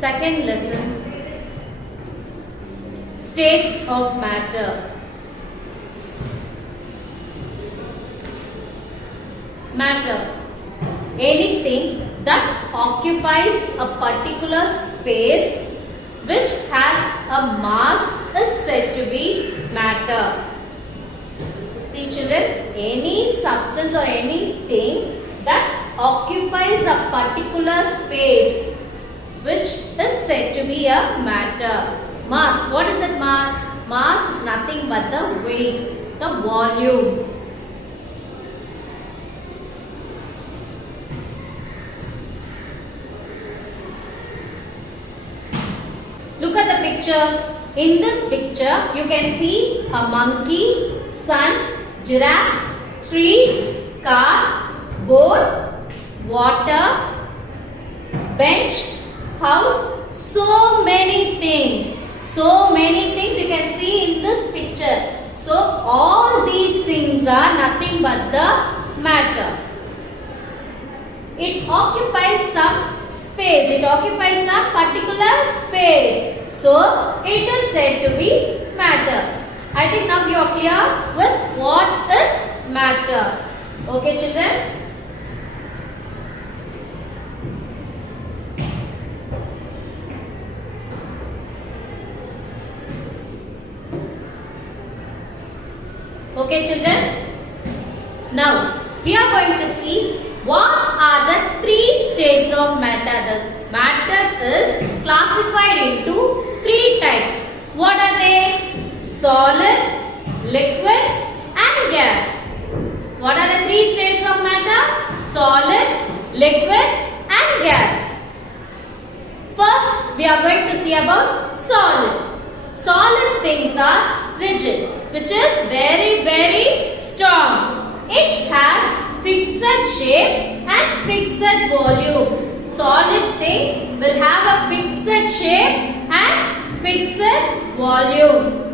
Second lesson, states of matter. Matter, anything that occupies a particular space which has a mass is said to be matter. See children, any substance or anything that occupies a particular space which is said to be a matter. Mass, what is that mass? Mass is nothing but the weight, the volume. Look at the picture. In this picture, you can see a monkey, sun, giraffe, tree, car, boat, water, bench, house, so many things. So many things you can see in this picture. So all these things are nothing but the matter. It occupies some space. It occupies some particular space. So it is said to be matter. I think now you are clear with what is matter. Okay children? Okay children? Now we are going to see what are the three states of matter. The matter is classified into three types. What are they? Solid, liquid and gas. What are the three states of matter? Solid, liquid and gas. First we are going to see about solid. Solid things are rigid, which is very strong. It has fixed shape and fixed volume. Solid things will have a fixed shape and fixed volume.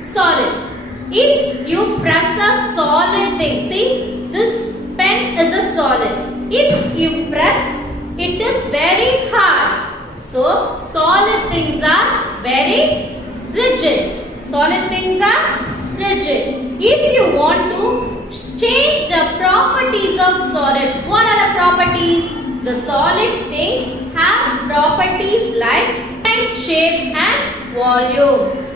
Solid. If you press a solid thing, see this pen is a solid. If you press, it is very hard. So solid things are very rigid. Solid things are rigid. If you want to change the properties of solid, what are the properties? The solid things have properties like shape and volume.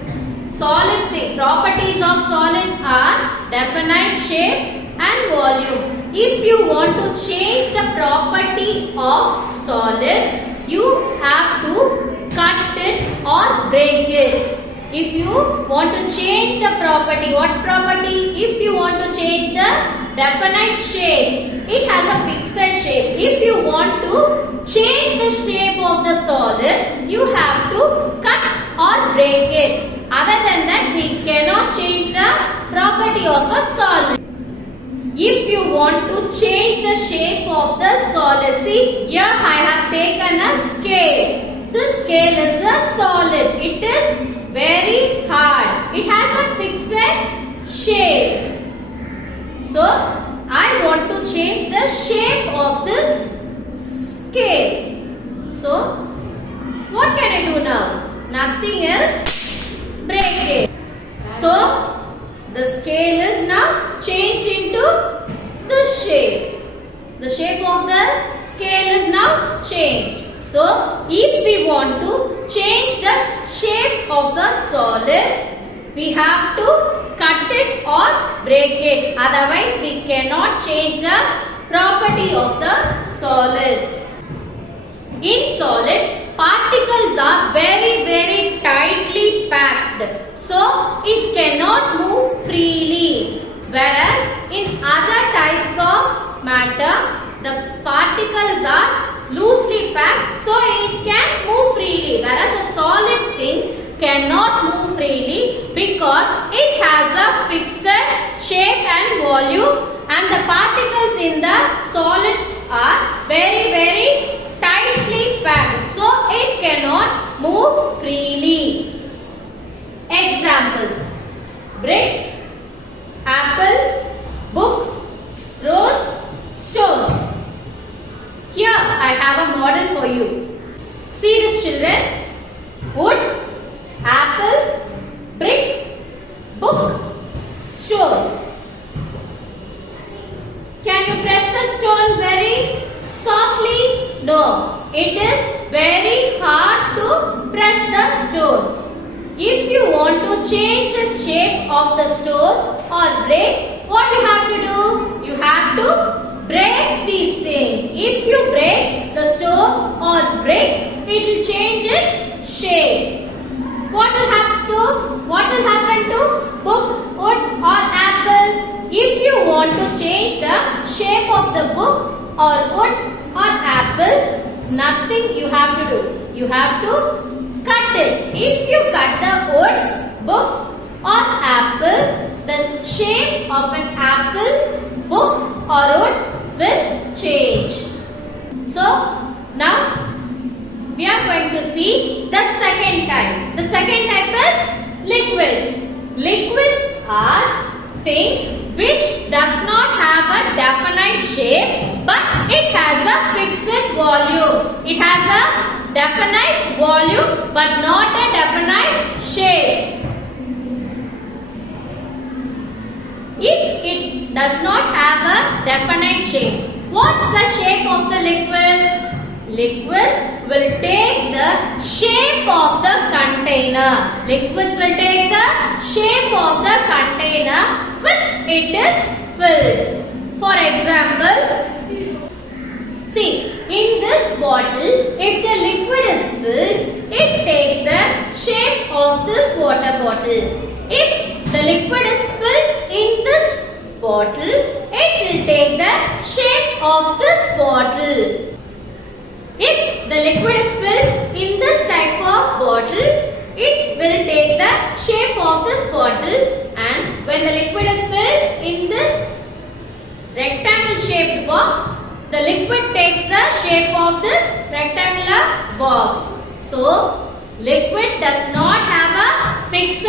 Solid thing, properties of solid are definite shape and volume. If you want to change the property of solid, you have to cut it or break it. If you want to change the property, what property? If you want to change the definite shape, it has a fixed shape. If you want to change the shape of the solid, you have to cut or break it. Other than that, we cannot change the property of a solid. If you want to change the shape of the solid, see here I have taken a scale. This scale is a solid. It is very hard. It has a fixed shape. So I want to change the shape of this scale. So what can I do now? Nothing else. Break it. So the scale is now changed into this shape. The shape of the scale is now changed. So if we want to change the shape of the solid, we have to cut it or break it. Otherwise we cannot change the property of the solid. In solid, particles are very tightly packed, so it cannot move freely. Whereas in other types of matter, the particles are loosely packed, so it can move freely. Whereas the solid things cannot move freely because it has a fixed shape and volume, and the particles in the solid are very tightly packed, so it cannot move freely. Examples. brick, apple, book, rose, stone. Here I have a model for you. See this, children. Wood, apple, brick, book, stone. Can you press the stone very softly? No. It is very hard to press the stone. If you want to change the shape of the stone or brick, what you have to do? You have to break these things. If you break the stone or brick, it will change its shape. What will happen to book, wood or apple? If you want to change the shape of the book or wood or apple, nothing you have to do. You have to cut it. If you cut the wood, book or apple, the shape of an apple, book or wood will change. So, now we are going to see the second type. The second type is liquids. Liquids are things which does not have a definite shape, but it has a fixed volume. It has a definite volume but not a definite shape. If it does not have a definite shape, what's the shape of the liquids? Liquids will take the shape of the container. Liquids will take the shape of the container which it is filled. For example, see, in this bottle, if the liquid is filled, it takes the shape of this water bottle. If the liquid is filled in this bottle, it will take the shape of this bottle. If the liquid is filled in this type of bottle, it will take the shape of this bottle, and when the liquid is filled in this rectangle shaped box, the liquid takes the shape of this rectangular box. So, liquid does not have a fixed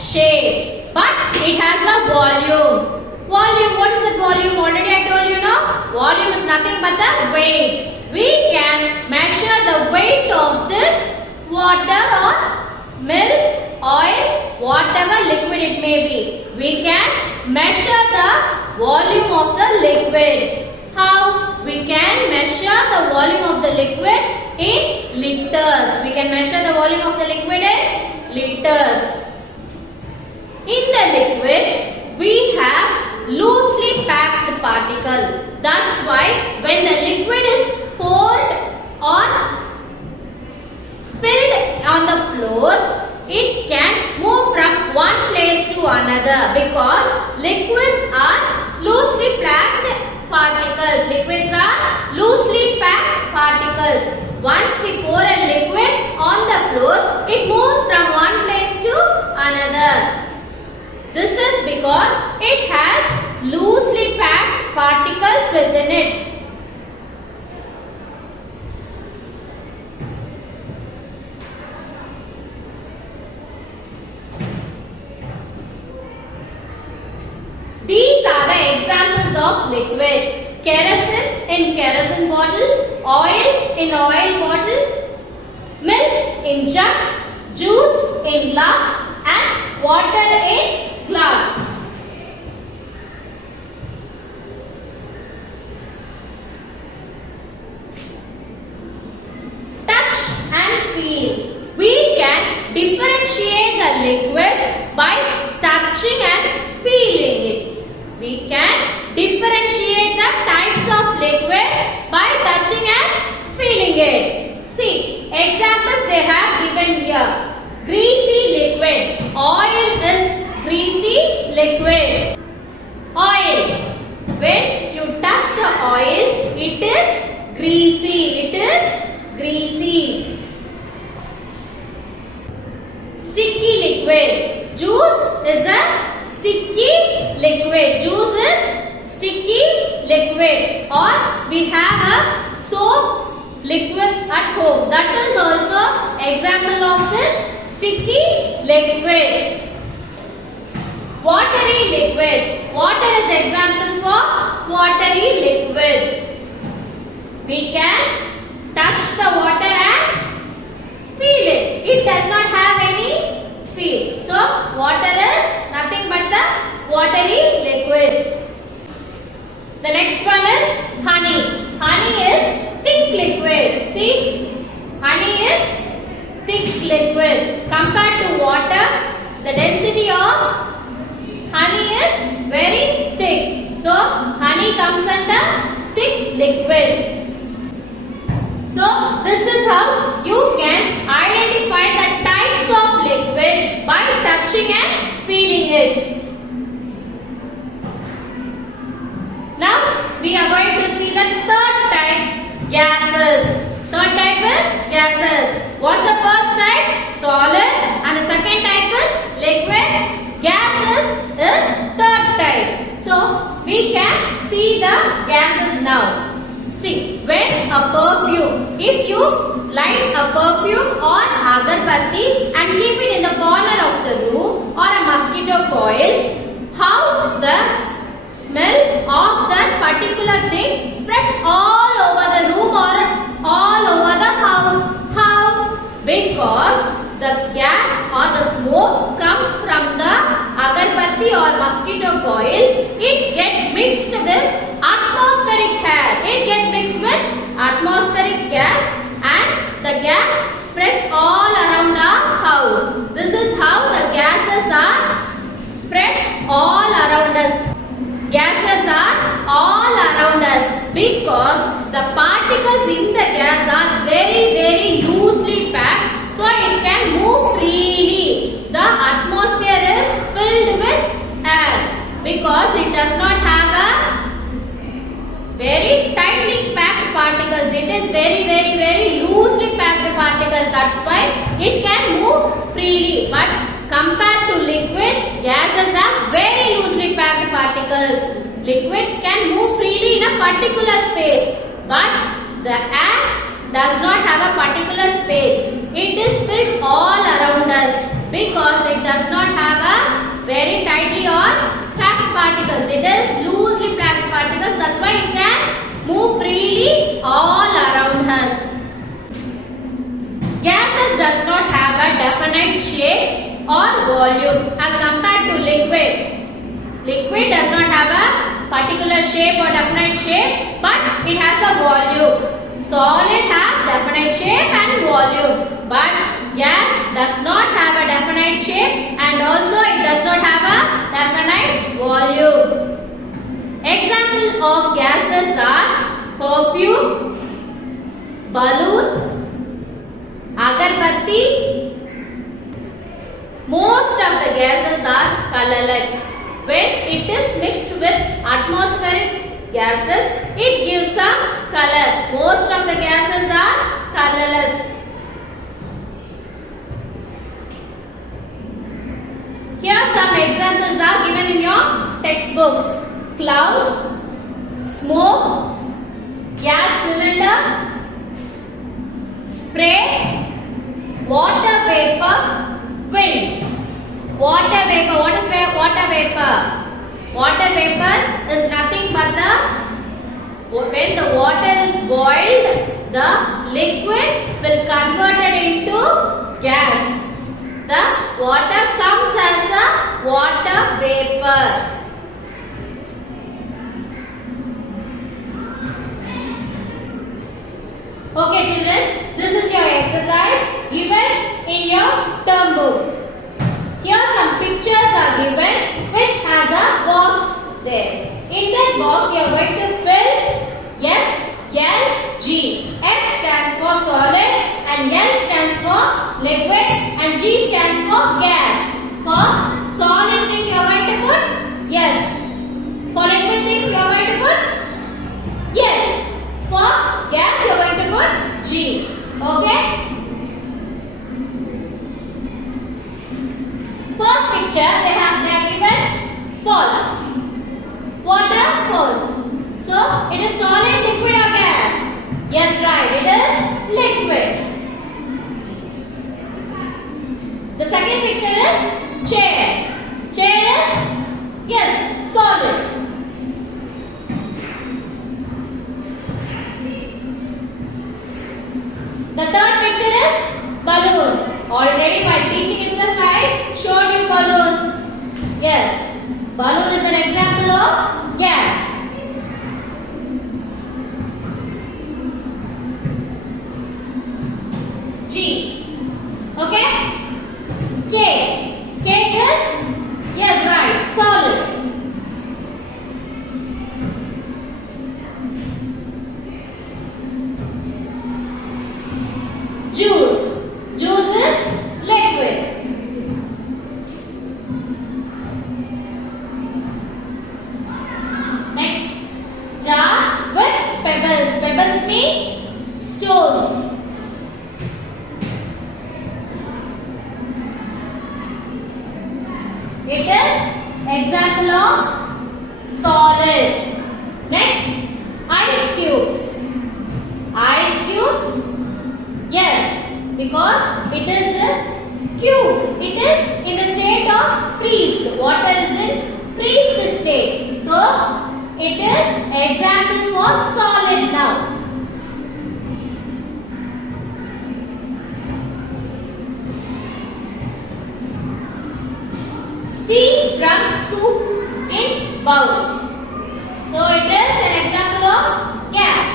shape, but it has a volume. Volume, what is the volume? Already I told you, no? Volume is nothing but the weight. We can measure the weight of this water or milk, oil, whatever liquid it may be. We can measure the volume of the liquid. How? We can measure the volume of the liquid in liters. We can measure the volume of the liquid in liters. In the liquid, we have loosely packed particle. That's why when the liquid is poured or spilled on the floor, it can move from one place to another because liquids are loosely packed particles. Liquids are loosely packed particles. Once we pour a liquid on the floor, it moves from one place to another. This is because it has loosely packed particles within it. These are the examples of liquid. Kerosene in kerosene bottle, oil in oil bottle, milk in jug, juice in glass and water in glass. Touch and feel. We can differentiate the liquids by touching and feeling it. We can differentiate the types of liquid by touching and feeling it. See, examples they have given here. Greasy liquid. Oil is greasy liquid. Oil. When you touch the oil, it is greasy. It is greasy. Sticky liquid. Juice is a sticky liquid. Juice is sticky liquid. Or we have a soap liquids at home. That is also example of this sticky liquid. watery liquid. Water is example for watery liquid. We can touch the water and feel it. It does not have any feel. So water is nothing but the watery liquid. The next one is honey. Honey is thick liquid. See, honey is thick liquid. Compared to water, the density of honey is very thick. So honey comes under thick liquid. So this is how you can identify the types of liquid by touching and feeling it. Now we are going to see the third type, gases. Third type is gases. What's the first type? Solid, and the second type is liquid. Gases is third type. So we can see the gases now. See, when a perfume, if you light a perfume or agarbatti and keep it in the corner of the room or a mosquito coil, how the smell of that particular thing spreads all over the room or all over the house. How? Because the gas or the smoke comes from the agarbatti or mosquito coil. It gets mixed with atmospheric air. It gets mixed with atmospheric gas and the gas spreads all around the house. This is how the gases are spread all around us. Gases are all around us because the particles in the gas are very loosely packed, so it can move freely. The atmosphere is filled with air because it does not have a very tightly packed particles. It is very loosely packed particles. That's why it can move freely. But compared to liquid, gases are very loosely packed particles. Liquid can move freely in a particular space, but the air does not have a particular space. It is filled all around us because it does not have a very tightly or packed particles. It is loosely packed particles. That's why it can move freely all around us. Gases does not have a definite shape or volume as compared to liquid. Liquid does not have a particular shape or definite shape, but it has a volume. Solid have definite shape and volume, but gas does not have a definite shape and also it does not have a definite volume. Example of gases are perfume, balloon, agarbatti. Most of the gases are colorless. When it is mixed with atmospheric gases, it gives a color. Most of the gases are colorless. Here some examples are given in your textbook. Cloud, smoke, gas cylinder, spray, water vapor, wind. Water vapor. What is water vapor? Water vapor is nothing but when the water is boiled, the liquid will convert it into gas. The water comes as a water vapor. Okay children, this is your exercise given in your term book. Here some pictures are given which has a box there. In that box you are going to fill S, L, G. S stands for solid and L stands for liquid and G stands for gas. For solid thing you are going to put yes. For liquid thing you are going to put L. For gas you are going to put G. Okay? First picture they are given false. Water false. So it is solid, liquid or gas? Yes, right. It is liquid. The second picture is chair. Chair is It is example of solid. Next, ice cubes. Ice cubes? Yes, because it is a cube. It is in the state of freezed. Water is in freezed state. So, it is example for solid now. Steam from soup in bowl. So it is an example of gas.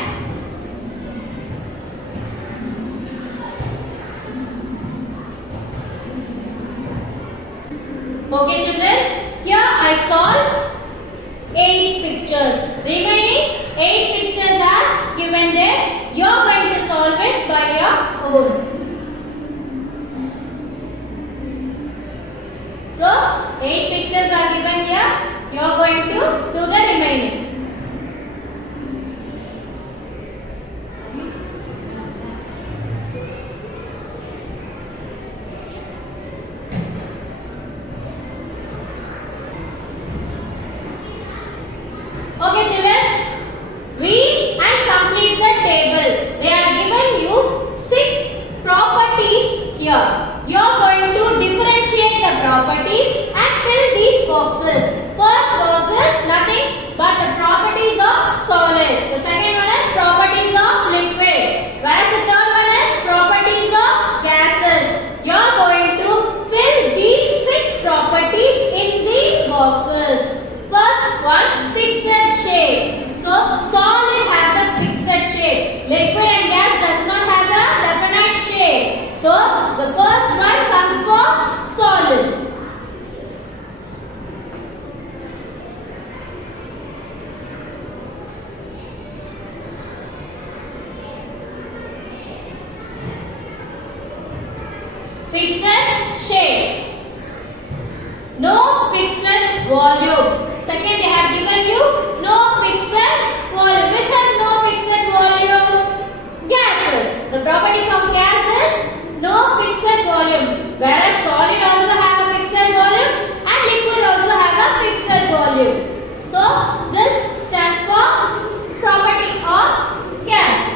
Okay children, here I solved 8 pictures. Remaining 8 pictures are given there. You are going to solve it by your own. So, 8 pictures are given here. You are going to do the remaining. Okay children, read and complete the table. They are given you 6 properties here. You are going to differentiate the properties and fill these boxes. First box is nothing but the properties of solid. The second one is properties of liquid. Whereas the third one is properties of gases. You are going to fill these 6 properties in these boxes. First one, fixed shape. So solid have the fixed shape. Liquid and gas does not have the definite shape. So the first one comes for solid. Fixed shape. No fixed volume. Second, they have given you no fixed volume. Which has no fixed volume? Gases. The property of gas is no fixed volume. Whereas solid also have a fixed volume and liquid also have a fixed volume. So, this stands for property of gas.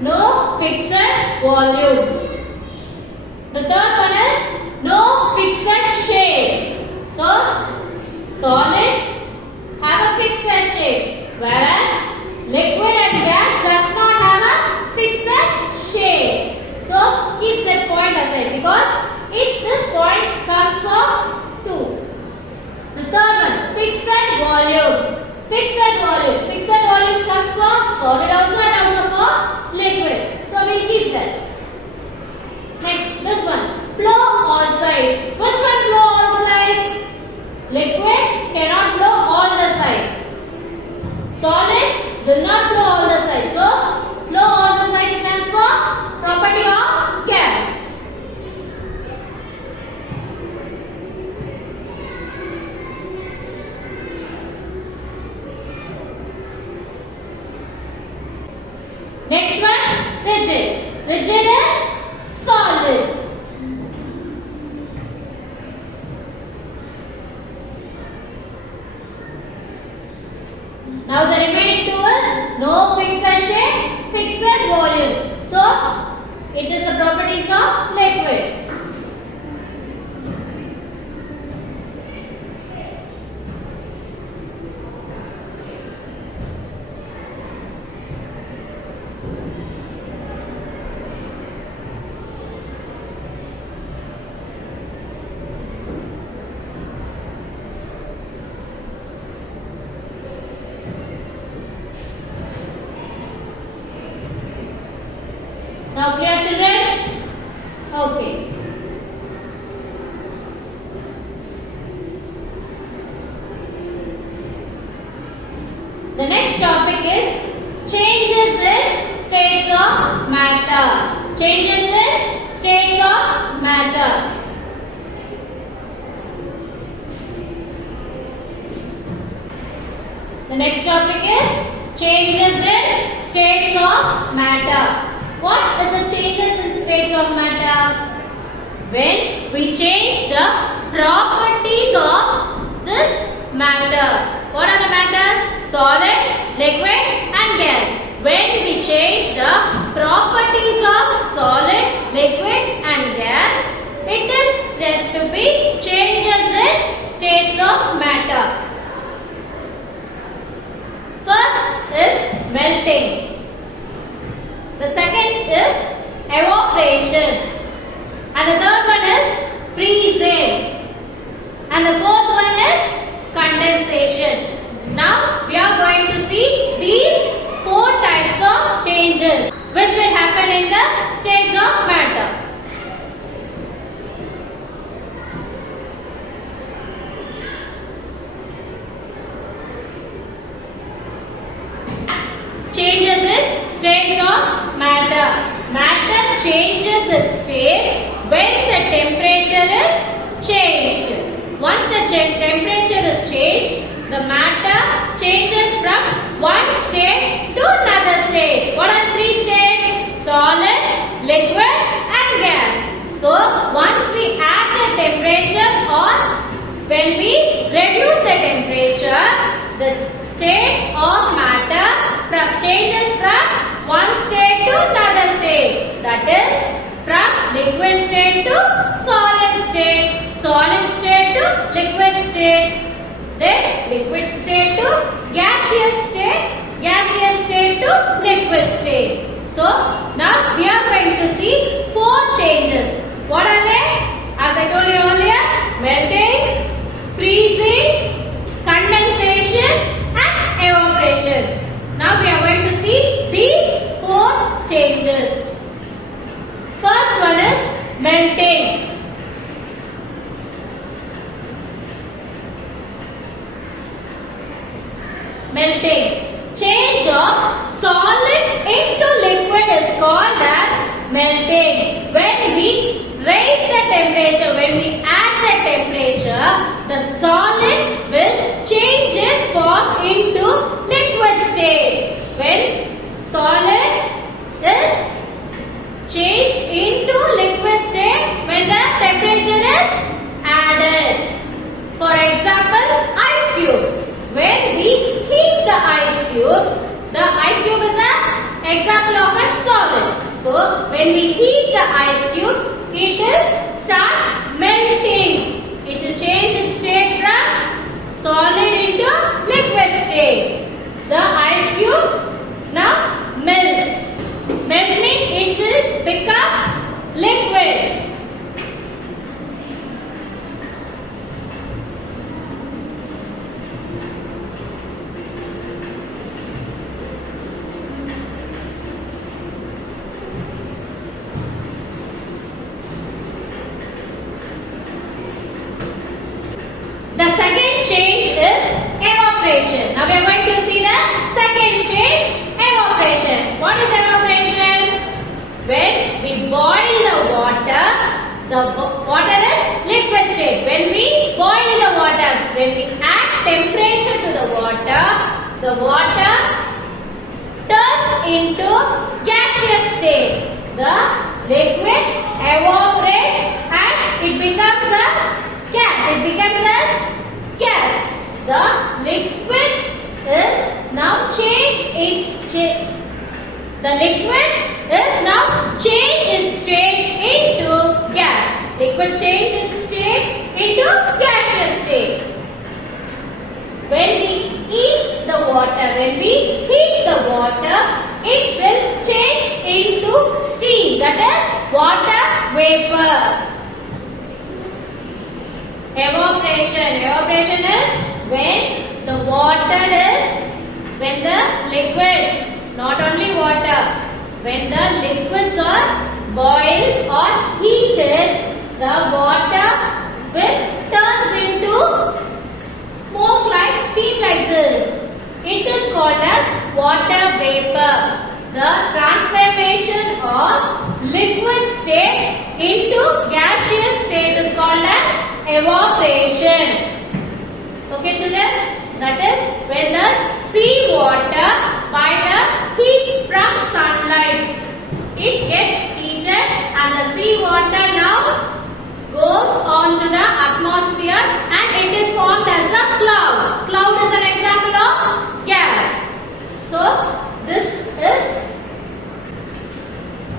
No fixed volume. The third one is no fixed shape. So, solid have a fixed shape, whereas liquid and gas does not have a fixed shape. So, keep that point aside because this point comes for 2. The third one, fixed volume. Fixed volume. Fixed volume comes for solid also and also for liquid. So we'll keep that. Next, this one. Flow all sides. Which one flow all sides? Liquid cannot flow all the sides. Solid will not flow all the sides. So flow all the sides stands for property of gas. Next one, rigid. Rigid is solid. Now the remaining 2 is no fixed shape, fixed volume. So it is the properties of liquid. Now clear children? Okay. The next topic is changes in states of matter. Changes in states of matter. The next topic is changes in states of matter. What is the changes in states of matter? When we change the properties of this matter. What are the matters? Solid, liquid and gas. When we change the properties of solid, liquid and gas, it is said to be changes in states of matter. First is melting. The second is evaporation. And the third one is freezing. And the fourth one is condensation. Now we are going to see these four types of changes which will happen in the states of matter. Changes in states of matter. Matter changes its state when the temperature is changed. Once the temperature is changed, the matter changes from one state to another state. What are three states? Solid, liquid and gas. So once we add the temperature or when we reduce the temperature, the state of matter changes from one state to another state. That is from liquid state to solid state, solid state to liquid state, then liquid state to gaseous state to liquid state. So now we are going to see four changes. What are they? As I told you earlier, melting, freezing, condensation and evaporation. Now we are going to see these four changes. First one is melting. Melting. Change of solid into liquid is called as melting. When we raise the temperature, when we add the temperature, the solid will change its form into liquid state. When solid is changed into liquid state, when the temperature is added. For example, ice cubes. When we heat the ice cubes, the ice cube is an example of a solid. So when we heat the ice cube, it will start melting. It will change its state from solid into liquid state. The ice cube now melt. Melt means it will become liquid. The second change is evaporation. Now we are going to see the second change, evaporation. What is evaporation? When we boil the water is liquid state. When we boil the water, when we add temperature to the water turns into gaseous state. The liquid evaporates and it becomes as gas. It becomes as gas. The liquid is now changed its state. The liquid is now changed its state into gas. Liquid change its state into gaseous state. When we heat the water, it will change into steam. That is water vapor. Evaporation is when the liquid, not only water, when the liquids are boiled or heated, the water will turns into smoke like steam like this. It is called as water vapor. The transformation of liquid state into gaseous state is called as evaporation. Okay children? That is when the sea water by the heat from sunlight, it gets heated and the sea water now goes on to the atmosphere and it is formed as a cloud. Cloud is an example of gas. So this is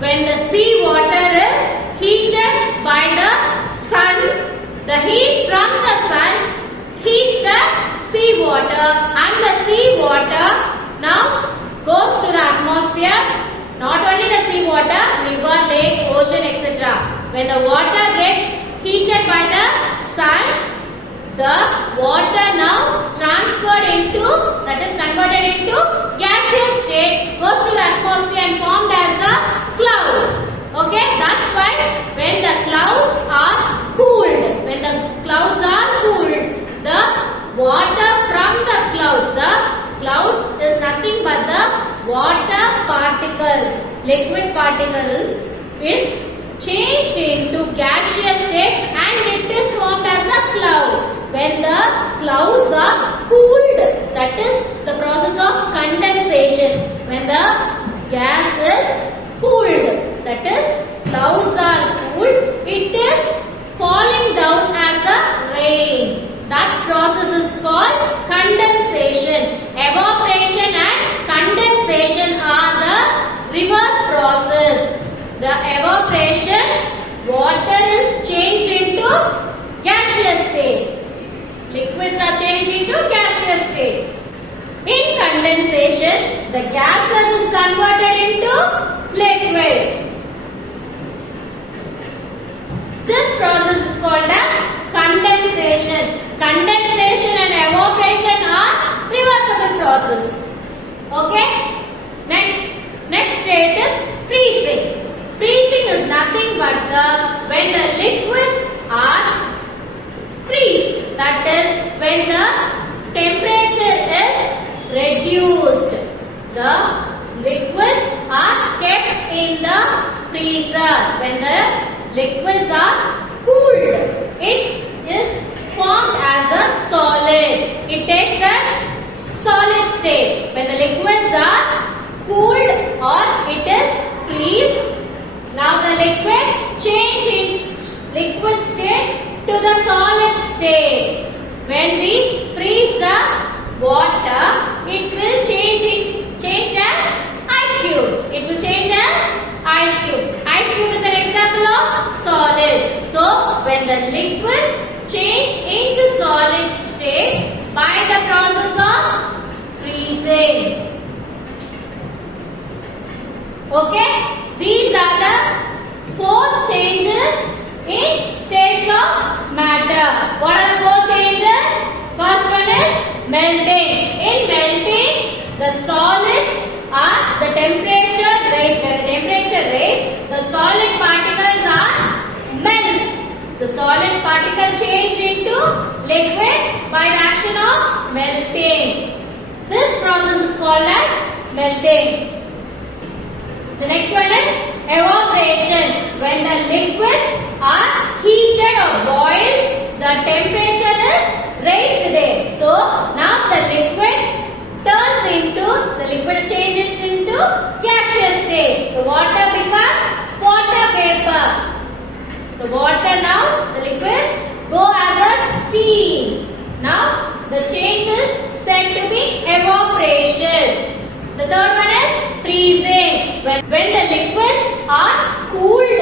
when the sea water is heated by the sun. The heat from the sun heats the sea water and the sea water now goes to the atmosphere. Not only the sea water, river, lake, ocean, etc. When the water gets heated by the sun, the water now transferred into, that is converted into gaseous state, goes to the atmosphere and formed as a cloud. Okay, that's why when the clouds are cooled, the water from the clouds is nothing but the water particles, liquid particles is changed into gaseous state and it is formed as a cloud. When the clouds are cooled, that is the process of condensation. When the gas is cooled, that is clouds are cooled, it is falling down as a rain. That process is called condensation. Evaporation and condensation are the reverse process. The evaporation, water is changed into gaseous state. Liquids are changed into gaseous state. In condensation, the gases is converted into liquid. This process is called as condensation. Condensation and evaporation are reversible process. Okay? Next state is freezing. Freezing is nothing but when the liquids are freezed. That is when the temperature is reduced. The liquids are kept in the freezer. When the liquids are cooled, it is formed as a solid. It takes the solid state. When the liquids are cooled or it is freezed, now the liquid change its liquid state to the solid state. When we freeze the water, it will change as ice cubes. It will change as ice cube. Ice cube is an example of solid. So when the liquids change into solid state by the process of freezing. Okay? These are the 4 changes in states of matter. What are the 4 changes? First one is melting. In melting, the solids are the temperature raised. When the temperature raised, the solid particles are melts. The solid particle changed into liquid by the action of melting. This process is called as melting. The next one is evaporation. When the liquids are heated or boiled, the temperature is raised there. So now the liquid changes into gaseous state. The water becomes water vapor. The water now, the liquids go as a steam. Now the change is said to be evaporation. The third one is freezing. When the liquids are cooled,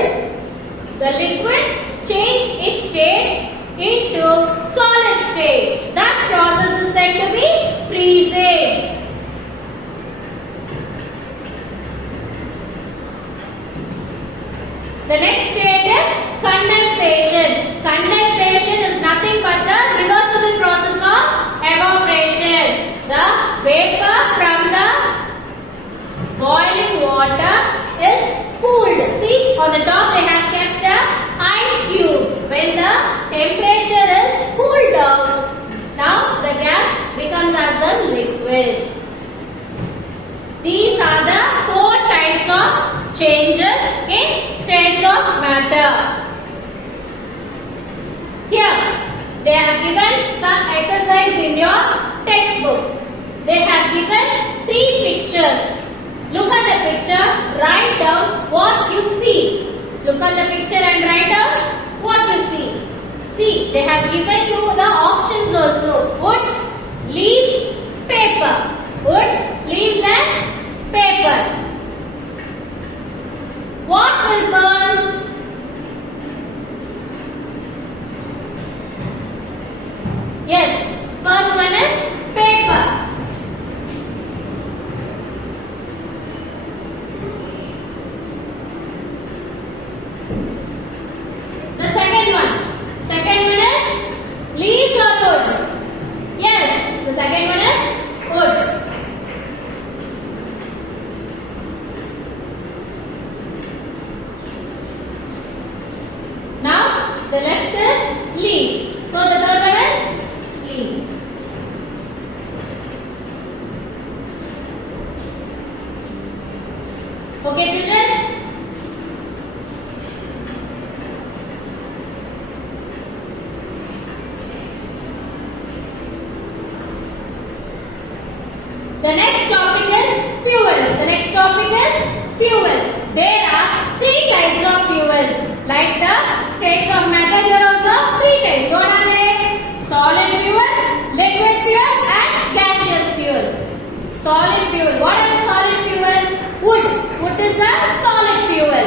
the liquid change its state into solid state. That process is said to be freezing. The next state is condensation. Condensation is nothing but the reversible process of evaporation. The vapor from the boiling water is cooled. See, on the top they have kept the ice cubes. When the temperature is cooled down, now the gas becomes as a liquid. These are the 4 types of changes in states of matter. Here, they have given some exercise in your text pictures. Look at the picture, write down what you see. Look at the picture and write down what you see. See, they have given you the options also. Wood, leaves, paper. Wood, leaves and paper. What will burn? Yes, first one is paper. The second one is leaves or wood? Yes, the second one is wood. Now the left is leaves. So the third one is leaves. Okay, children? The next topic is fuels. The next topic is fuels. There are three types of fuels. Like the states of matter, here also three types. What are they? Solid fuel, liquid fuel and gaseous fuel. Solid fuel. What are the solid fuel? Wood. Wood is the solid fuel.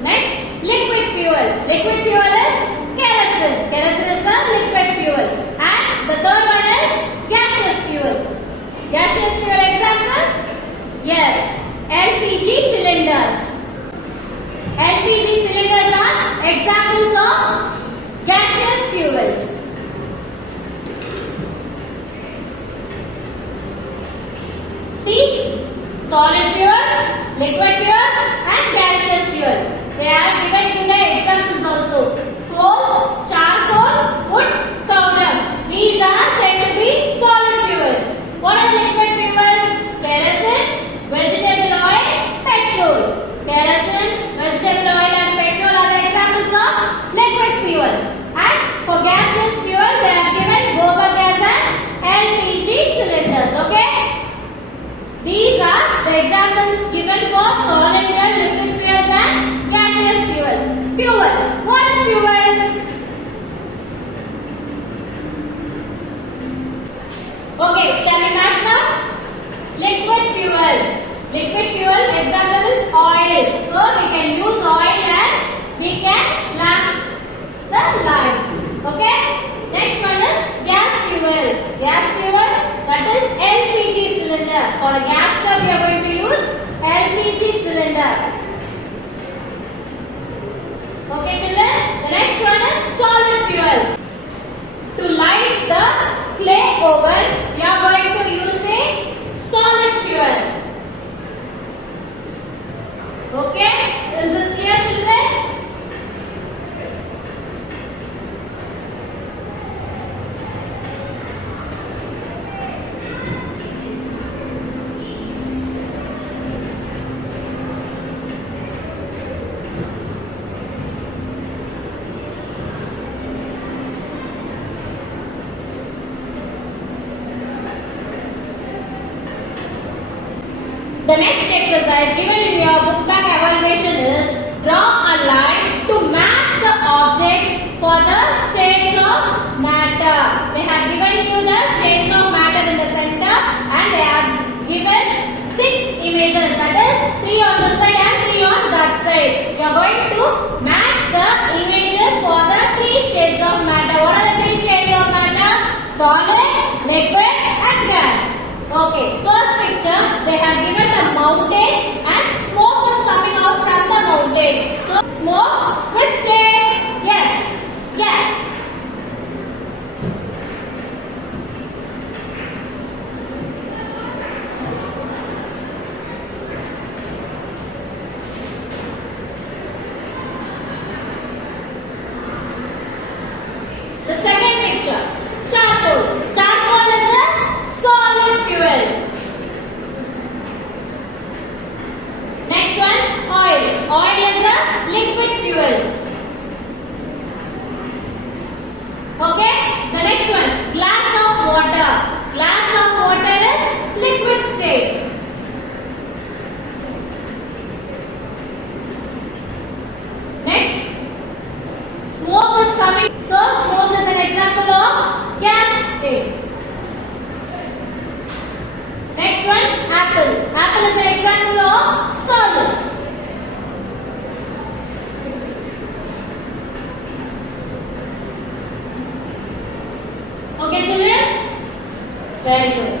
Next, liquid fuel. Liquid fuel is kerosene. Kerosene is the liquid fuel. And the third one is gaseous fuel. Gaseous fuel example? Yes, LPG cylinders. LPG cylinders are examples of gaseous fuels. See, solid fuels, liquid fuels and gaseous fuel. They are given in the examples also. Coal, charcoal, wood, cow dung. These are said to be solid fuels. What are liquid fuels? Kerosene, vegetable oil, petrol. Kerosene, vegetable oil and petrol are the examples of liquid fuel. And for gaseous fuel, they are given gobar gas and LPG cylinders. Okay? These are the examples given for solid fuel, liquid fuels and gaseous fuel. Fuels. What is fuels? Okay, shall we match now? Liquid fuel. Liquid fuel, example, oil. So we can use oil and we can lamp the light. Okay? Next one is gas fuel. Gas fuel, that is LPG cylinder. For the gas stove, we are going to use LPG cylinder. Okay, children? The next one is solid fuel. To light the clay oven, we are going to use a solid fuel. Okay? Is this clear, children? The next exercise given in your book bag evaluation is draw a line to match the objects for the states of matter. They have given you the states of matter in the center and they have given 6 images, that is 3 on this side and 3 on that side. You are going to match the images for the 3 states of matter. What are the 3 states of matter? Solid, liquid and gas. Okay, first picture, they have given a mountain and smoke is coming out from the mountain. So, smoke, which state? Yes, yes. The second picture, charcoal. Charcoal is a solid fuel. Next one, oil. Oil is a liquid fuel. Water is an example of solid. Okay, children? Very good.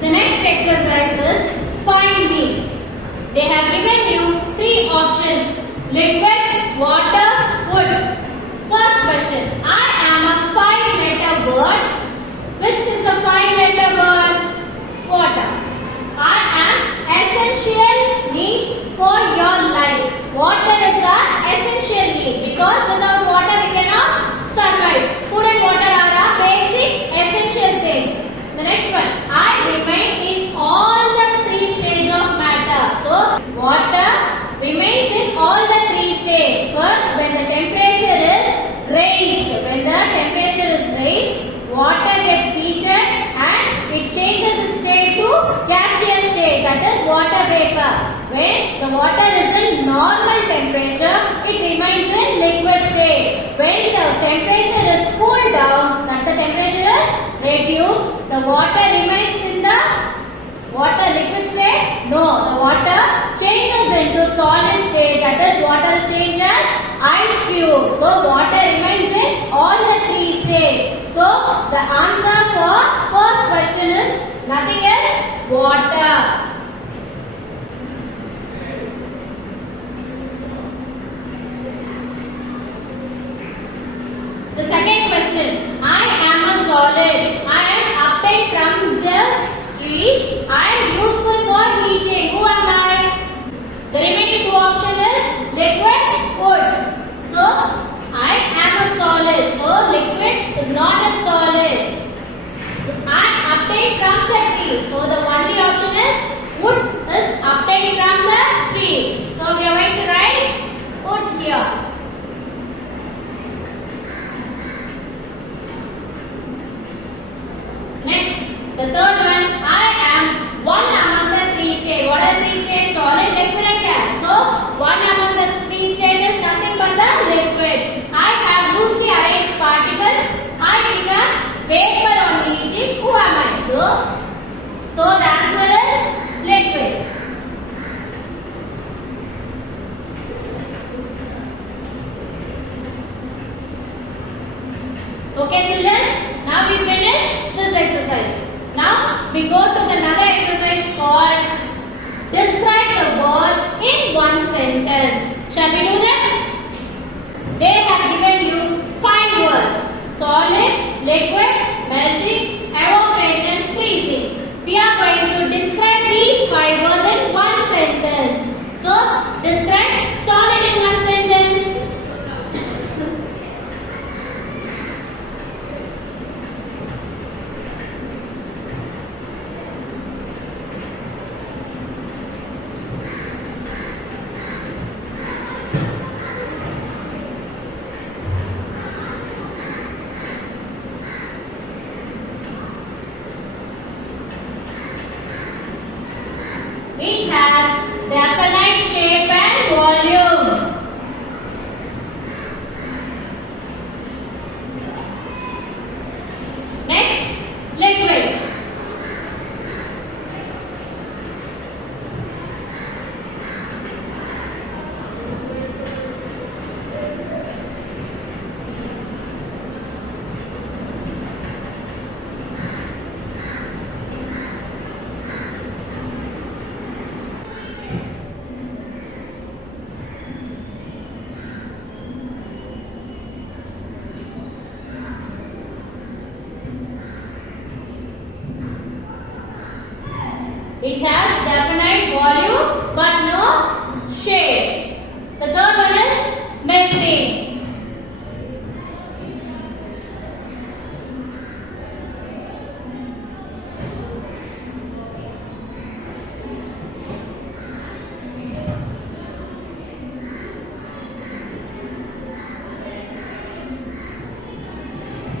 The next exercise is find me. They have given you three options: liquid, water, wood. First question: I am a 5-letter word. Which is a 5-letter word? Water. I am essential need for your life. Water is an essential need because without water we cannot survive. Food and water are a basic essential thing. The next one: I remain in all the three stages of matter. So water remains in all the three stages. First, when the temperature is raised. When the temperature is raised, water gets heated and it changes its state to gaseous state, that is water vapor. When the water is in normal temperature, it remains in liquid state. When the temperature is cooled down, that the temperature is reduced, the water remains in the water liquid state? No, the water changes into solid state, that is water is changed as ice cube. So water remains in all the three states. So the answer for first question is nothing else, water. The second question: I am a solid. I am obtained from the trees. I am useful for heating. Who am I? The remaining two options is liquid, wood. So I am a solid. So liquid is not a solid. So I obtained from the tree. So the only option is wood is obtained from the tree. So we are going to write wood here. Next, the third one: I am one among the three states. What are the three states? Solid, liquid and gas. So one among the three states is nothing but the liquid. I have loosely arranged particles. I become vapor on heating. Who am I? So the answer is liquid. Okay, children, now we finish this exercise. Now we go to another exercise called describe the word in one sentence. Shall we do that? They have given you 5 words: solid, liquid, melting, evaporation, freezing. We are going to describe these 5 words in one sentence. So describe solid in one sentence. Which has definite shape and volume. Next, liquid. It has definite volume but no shape. The third one is melting.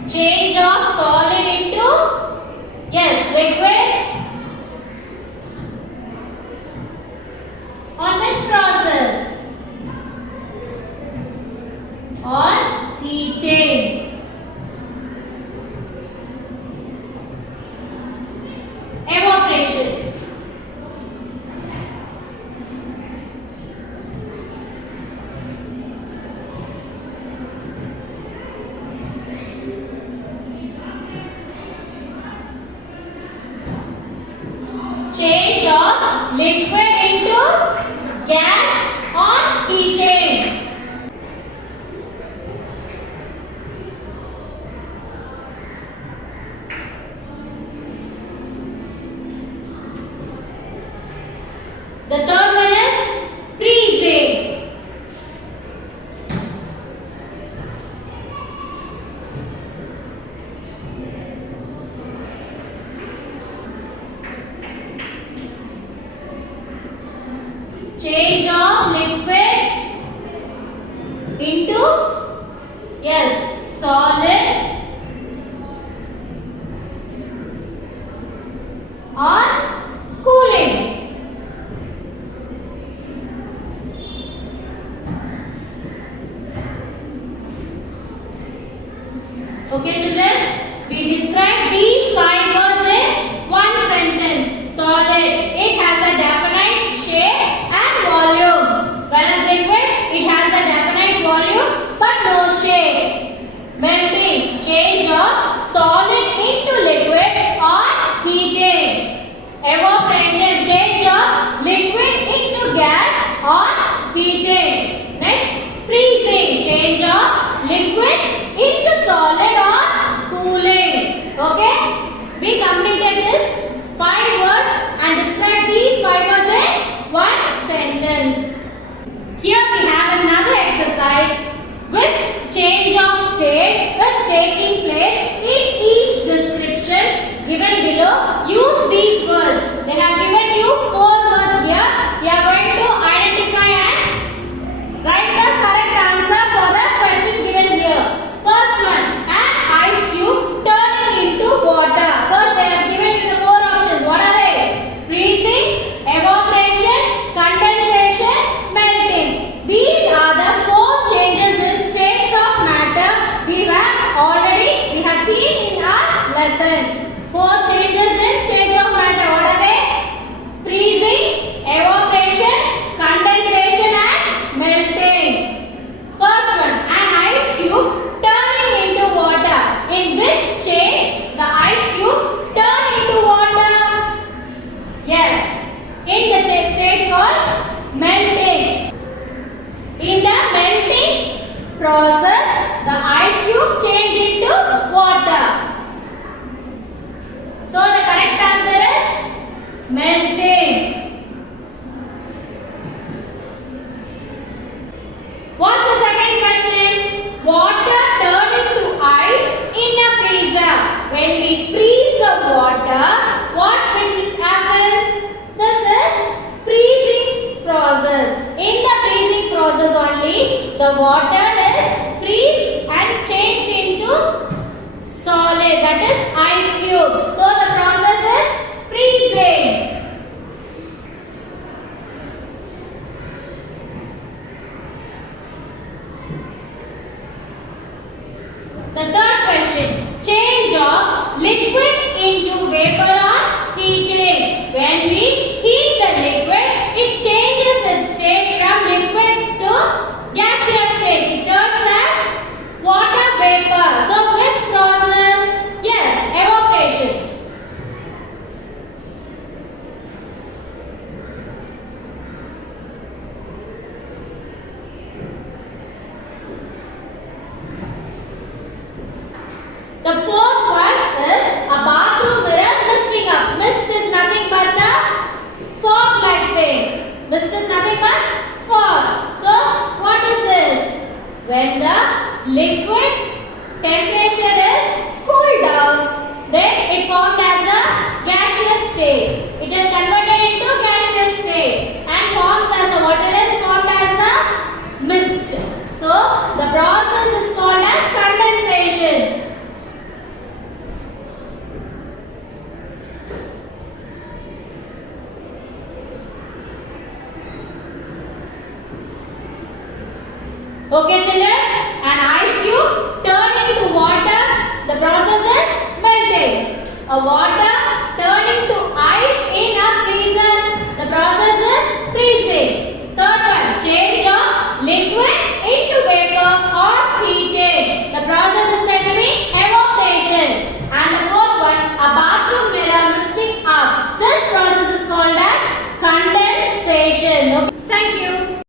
Change of solid into, yes, liquid. On which process? On heating. Yes, solid or cooling. Okay children, we describe these 5 words in one sentence. Solid, it has a definite shape and volume. Whereas liquid, it has a definite volume but no shape. Melting, change of solid into liquid or heating. Evaporation, change of liquid into gas or heating. Next, freezing, change of liquid into solid or cooling. Okay? We completed this 5 words and described these 5 words in one sentence. Here we have another exercise which change of state is taking place in each description given below. Use these words. They have given you 4 words here. We are going to identify and write the correct answer for the question given here. First one, an ice cube turning into water. First they have given you the 4 options. What are they? Freezing, evaporation, condensation, melting. These are the 4 changes in states of matter we have seen in our lesson. 4 changes in states of matter. What are they? Freezing, evaporation, condensation and melting. First one, an ice cube turning into water. In which change the ice cube turn into water? Yes, in the state called melting. In the melting process, the ice cube change into water. So the correct answer is melting. What's the second question? Water turning to ice in a freezer. When we freeze the water, what happens? This is freezing process. In the freezing process only, the water is freeze and change into solid, that is ice cube. So the process is freezing. The third question, change of liquid into vapor or heating. When we heat the liquid, it changes its state from liquid to gaseous state. It turns as water vapor. So which process? Yes, evaporation. The fourth one is a bathroom mirror misting up. Mist is nothing but a fog-like thing. Mist is nothing but fog. So, what is this? When the liquid temperature is cooled down, then it formed as a gaseous state. It is converted into gaseous state and forms as a what? It is formed as a mist. So, the process is called as condensation. Okay children, an ice cube turning to water, the process is melting. A water turning to